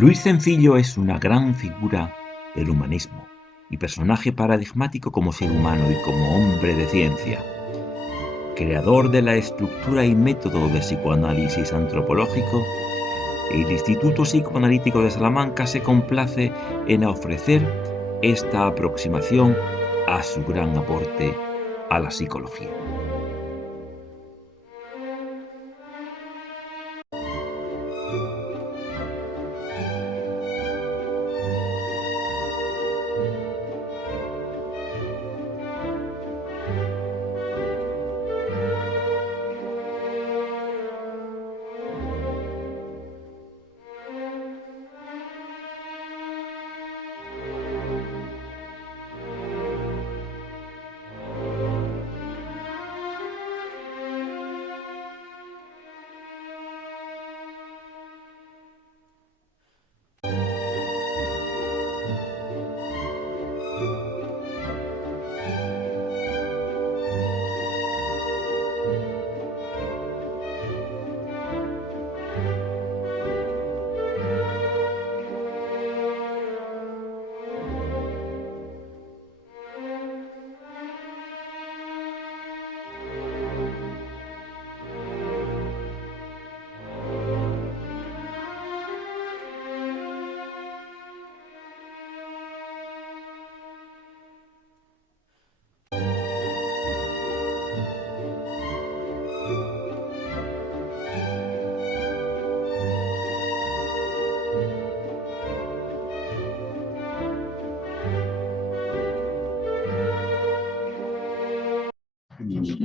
Luis Cencillo es una gran figura del humanismo y personaje paradigmático como ser humano y como hombre de ciencia. Creador de la estructura y método de psicoanálisis antropológico, el Instituto Psicoanalítico de Salamanca se complace en ofrecer esta aproximación a su gran aporte a la psicología.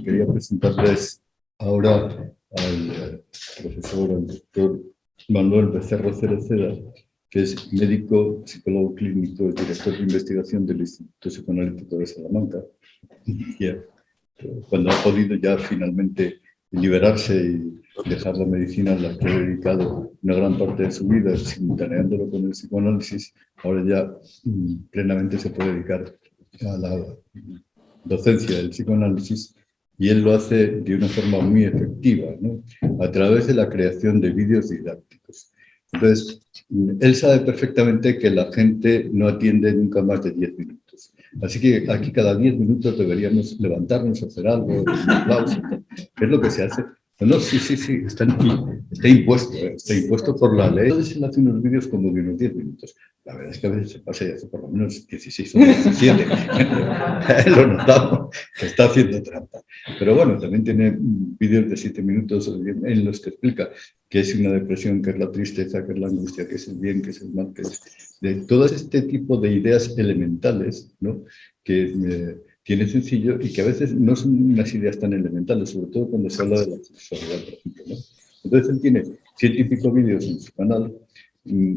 Quería presentarles ahora al profesor, al doctor Manuel Becerro Cereceda, que es médico, psicólogo clínico, director de investigación del Instituto Psicoanalítico de Salamanca. Y cuando ha podido ya finalmente liberarse y dejar la medicina a la que ha dedicado una gran parte de su vida, simultaneándolo con el psicoanálisis, ahora ya plenamente se puede dedicar a la docencia del psicoanálisis, y él lo hace de una forma muy efectiva, ¿no? A través de la creación de vídeos didácticos. Entonces, él sabe perfectamente que la gente no atiende nunca más de 10 minutos. Así que aquí cada 10 minutos deberíamos levantarnos, hacer algo, un aplauso, que es lo que se hace. No, sí, está impuesto por la ley. Entonces él hace unos vídeos como de unos 10 minutos. La verdad es que a veces se pasa y hace por lo menos 16 o 17. Lo notamos, que está haciendo trampa. Pero bueno, también tiene vídeos de 7 minutos en los que explica qué es una depresión, qué es la tristeza, qué es la angustia, qué es el bien, qué es el mal, qué es... De todo este tipo de ideas elementales, ¿no? Que tiene Cencillo y que a veces no son unas ideas tan elementales, sobre todo cuando se habla de la sexualidad, por ejemplo, ¿no? Entonces él tiene 7 y pico vídeos en su canal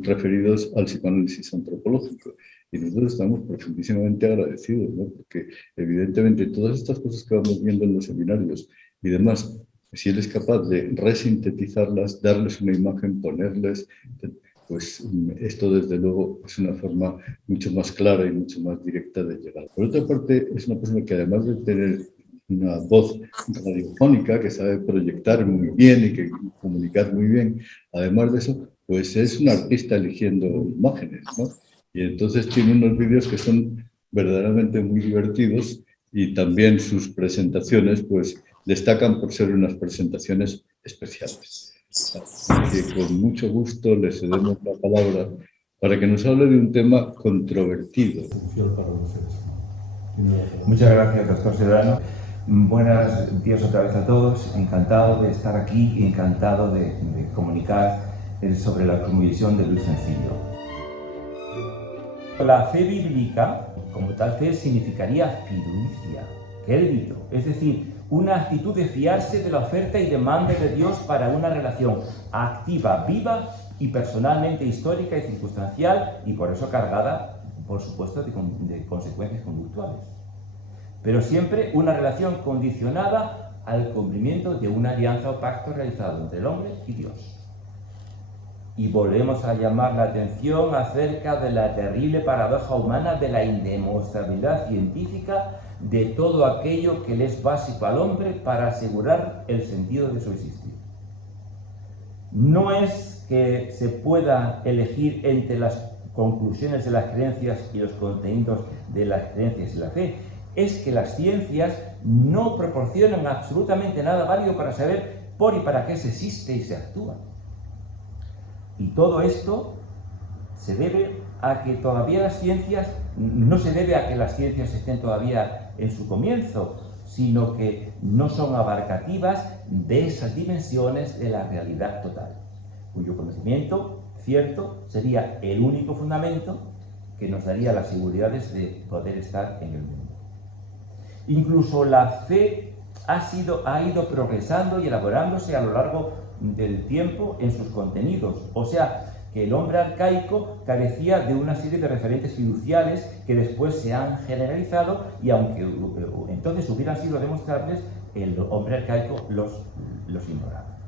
referidos al psicoanálisis antropológico. Y nosotros estamos profundísimamente agradecidos, ¿no? Porque evidentemente todas estas cosas que vamos viendo en los seminarios y demás, si él es capaz de resintetizarlas, darles una imagen, ponerles, pues esto desde luego es una forma mucho más clara y mucho más directa de llegar. Por otra parte, es una persona que además de tener una voz radiofónica, que sabe proyectar muy bien y que comunicar muy bien, además de eso, pues es un artista eligiendo imágenes, ¿no? Y entonces tiene unos vídeos que son verdaderamente muy divertidos y también sus presentaciones pues destacan por ser unas presentaciones especiales. Así que con mucho gusto le cedemos la palabra para que nos hable de un tema controvertido. Muchas gracias, doctor Sedano. Buenos días otra vez a todos. Encantado de estar aquí y encantado de comunicar sobre la cosmovisión de Luis Cencillo. La fe bíblica, como tal fe, significaría fiducia, crédito, es decir, una actitud de fiarse de la oferta y demanda de Dios para una relación activa, viva y personalmente histórica y circunstancial, y por eso cargada, por supuesto, de consecuencias conductuales. Pero siempre una relación condicionada al cumplimiento de una alianza o pacto realizado entre el hombre y Dios. Y volvemos a llamar la atención acerca de la terrible paradoja humana de la indemostrabilidad científica de todo aquello que le es básico al hombre para asegurar el sentido de su existir. No es que se pueda elegir entre las conclusiones de las creencias y los contenidos de las creencias y la fe, es que las ciencias no proporcionan absolutamente nada válido para saber por y para qué se existe y se actúa. Y todo esto se debe a que todavía las ciencias, no se debe a que las ciencias estén todavía en su comienzo, sino que no son abarcativas de esas dimensiones de la realidad total, cuyo conocimiento cierto sería el único fundamento que nos daría las seguridades de poder estar en el mundo. Incluso la fe ha ido progresando y elaborándose a lo largo del tiempo en sus contenidos, o sea, que el hombre arcaico carecía de una serie de referentes fiduciales que después se han generalizado y aunque entonces hubieran sido demostrables, el hombre arcaico los ignoraba.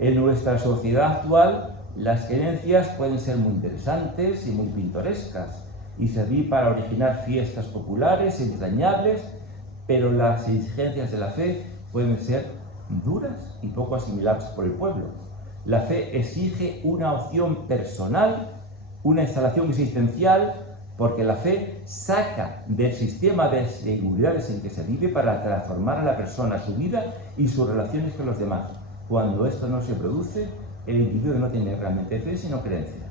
En nuestra sociedad actual, las creencias pueden ser muy interesantes y muy pintorescas y servir para originar fiestas populares entrañables, pero las exigencias de la fe pueden ser duras y poco asimilables por el pueblo. La fe exige una opción personal, una instalación existencial, porque la fe saca del sistema de seguridades en que se vive para transformar a la persona, su vida y sus relaciones con los demás. Cuando esto no se produce, el individuo no tiene realmente fe, sino creencia.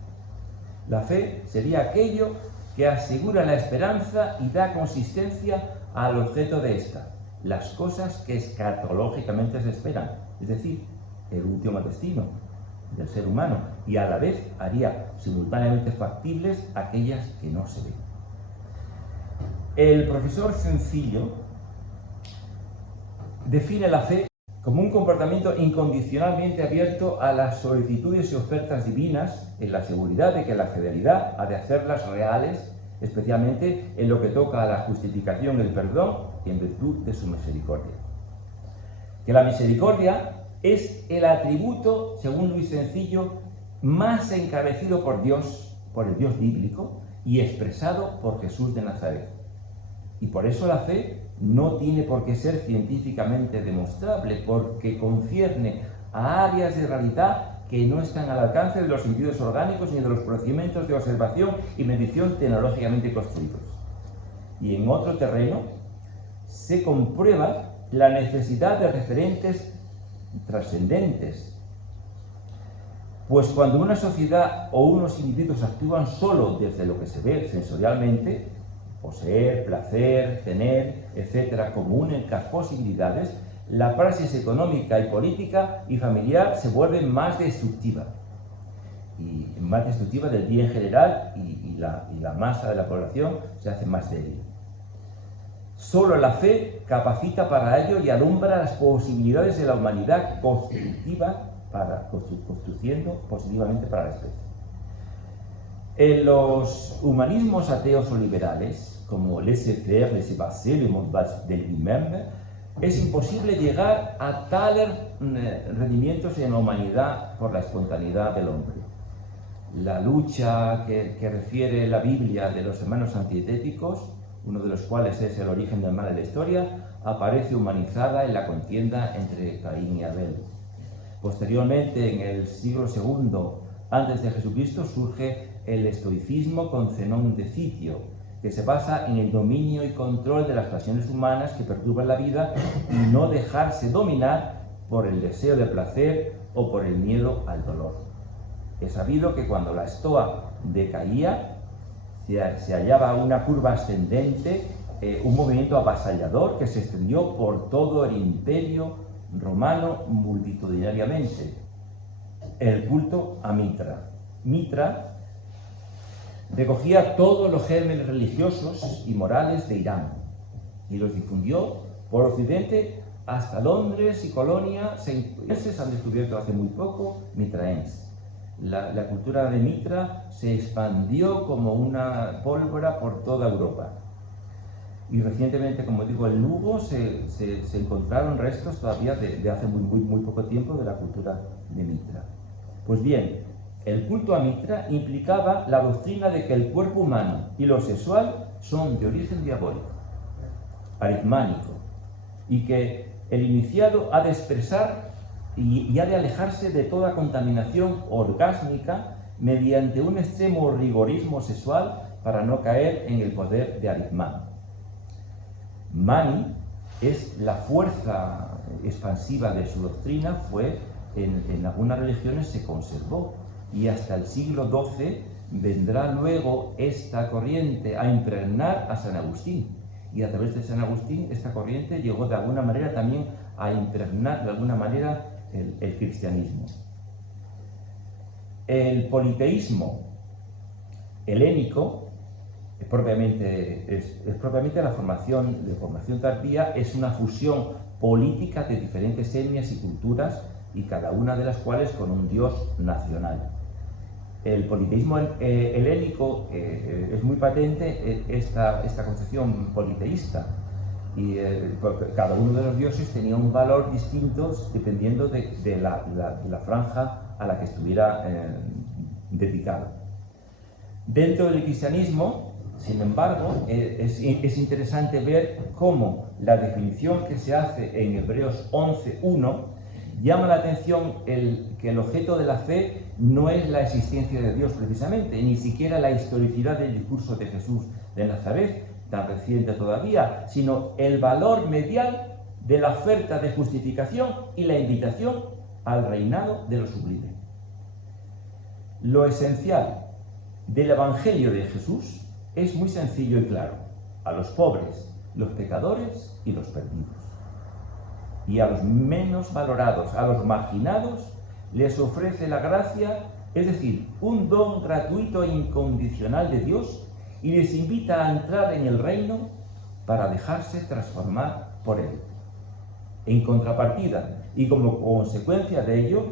La fe sería aquello que asegura la esperanza y da consistencia al objeto de esta, las cosas que escatológicamente se esperan, es decir, el último destino del ser humano, y a la vez haría simultáneamente factibles aquellas que no se ven. El profesor Sencillo define la fe como un comportamiento incondicionalmente abierto a las solicitudes y ofertas divinas, en la seguridad de que la fidelidad ha de hacerlas reales, especialmente en lo que toca a la justificación y el perdón, en virtud de su misericordia. Que la misericordia es el atributo, según Luis Sencillo, más encarecido por Dios, por el Dios bíblico, y expresado por Jesús de Nazaret. Y por eso la fe no tiene por qué ser científicamente demostrable, porque concierne a áreas de realidad que no están al alcance de los sentidos orgánicos ni de los procedimientos de observación y medición tecnológicamente construidos. Y en otro terreno se comprueba la necesidad de referentes trascendentes, pues cuando una sociedad o unos individuos actúan solo desde lo que se ve sensorialmente, poseer, placer, tener, etcétera, como únicas posibilidades, la praxis económica y política y familiar se vuelve más destructiva del bien general y la masa de la población se hace más débil. Solo la fe capacita para ello y alumbra las posibilidades de la humanidad construyendo positivamente para la especie. En los humanismos ateos o liberales, como laissez-faire, laissez-passer, le monde de lui-même, es imposible llegar a tales rendimientos en la humanidad por la espontaneidad del hombre. La lucha que refiere la Biblia de los hermanos antietéticos, uno de los cuales es el origen del mal en la historia, aparece humanizada en la contienda entre Caín y Abel. Posteriormente, en el siglo II antes de Jesucristo, surge el estoicismo con Zenón de Citio, que se basa en el dominio y control de las pasiones humanas que perturban la vida y no dejarse dominar por el deseo de placer o por el miedo al dolor. Es sabido que cuando la estoa decaía, se hallaba una curva ascendente, un movimiento avasallador que se extendió por todo el imperio romano multitudinariamente. El culto a Mitra. Mitra recogía todos los gérmenes religiosos y morales de Irán y los difundió por Occidente hasta Londres y Colonia. Se han descubierto hace muy poco mitraenses. La cultura de Mitra se expandió como una pólvora por toda Europa. Y recientemente, como digo, en Lugo se encontraron restos todavía de hace muy poco tiempo de la cultura de Mitra. Pues bien, el culto a Mitra implicaba la doctrina de que el cuerpo humano y lo sexual son de origen diabólico, aritmánico, y que el iniciado ha de expresar y ha de alejarse de toda contaminación orgásmica mediante un extremo rigorismo sexual para no caer en el poder de Arismán. Mani es la fuerza expansiva de su doctrina, en algunas religiones se conservó, y hasta el siglo XII vendrá luego esta corriente a impregnar a San Agustín, y a través de San Agustín esta corriente llegó de alguna manera también a impregnar de alguna manera el cristianismo. El politeísmo helénico es propiamente la formación tardía, es una fusión política de diferentes etnias y culturas, y cada una de las cuales con un dios nacional. El politeísmo helénico es muy patente esta concepción politeísta, y porque cada uno de los dioses tenía un valor distinto dependiendo de la franja a la que estuviera dedicado. Dentro del cristianismo, sin embargo, es interesante ver cómo la definición que se hace en Hebreos 11:1 llama la atención que el objeto de la fe no es la existencia de Dios precisamente, ni siquiera la historicidad del discurso de Jesús de Nazaret, tan reciente todavía, sino el valor medial de la oferta de justificación y la invitación al reinado de lo sublime. Lo esencial del Evangelio de Jesús es muy sencillo y claro: a los pobres, los pecadores y los perdidos. Y a los menos valorados, a los marginados, les ofrece la gracia, es decir, un don gratuito e incondicional de Dios, y les invita a entrar en el reino para dejarse transformar por él. En contrapartida, y como consecuencia de ello,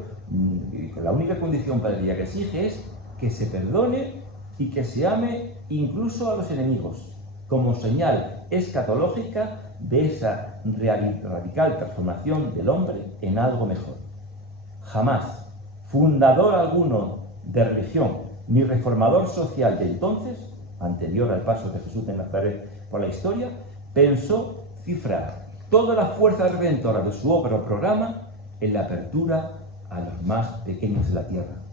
la única condición para ella que exige es que se perdone y que se ame incluso a los enemigos, como señal escatológica de esa radical transformación del hombre en algo mejor. Jamás fundador alguno de religión ni reformador social de entonces, anterior al paso de Jesús de Nazaret por la historia, pensó cifrar toda la fuerza redentora de su obra o programa en la apertura a los más pequeños de la tierra,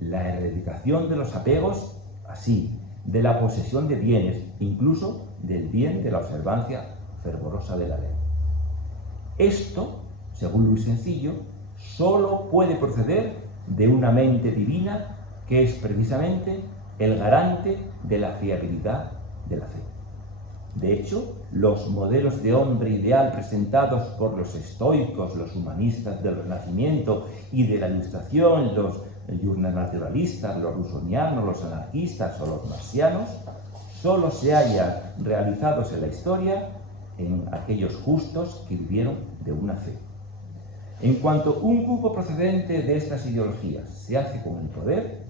la erradicación de los apegos, así, de la posesión de bienes, incluso del bien de la observancia fervorosa de la ley. Esto, según Luis Sencillo, solo puede proceder de una mente divina que es precisamente el garante de la fiabilidad de la fe. De hecho, los modelos de hombre ideal presentados por los estoicos, los humanistas del Renacimiento y de la Ilustración, los naturalistas, los rusonianos, los anarquistas o los marxianos, solo se hallan realizados en la historia en aquellos justos que vivieron de una fe. En cuanto un grupo procedente de estas ideologías se hace con el poder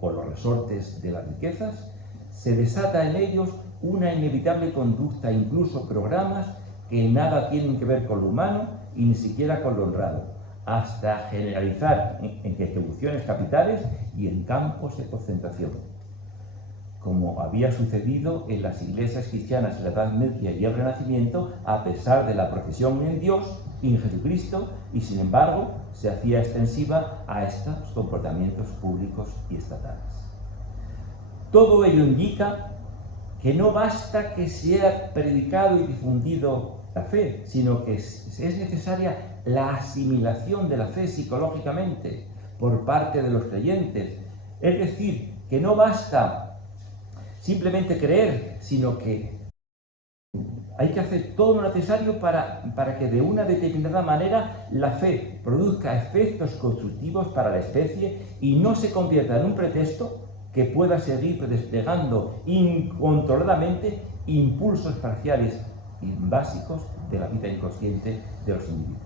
o los resortes de las riquezas, se desata en ellos una inevitable conducta, incluso programas que nada tienen que ver con lo humano y ni siquiera con lo honrado, hasta generalizar en distribuciones capitales y en campos de concentración, como había sucedido en las iglesias cristianas en la Edad Media y el Renacimiento, a pesar de la profesión en Dios y en Jesucristo, y sin embargo se hacía extensiva a estos comportamientos públicos y estatales. Todo ello indica que no basta que sea predicado y difundido la fe, sino que es necesaria la asimilación de la fe psicológicamente por parte de los creyentes. Es decir, que no basta simplemente creer, sino que hay que hacer todo lo necesario para que de una determinada manera la fe produzca efectos constructivos para la especie y no se convierta en un pretexto que pueda seguir desplegando incontroladamente impulsos parciales y básicos de la vida inconsciente de los individuos.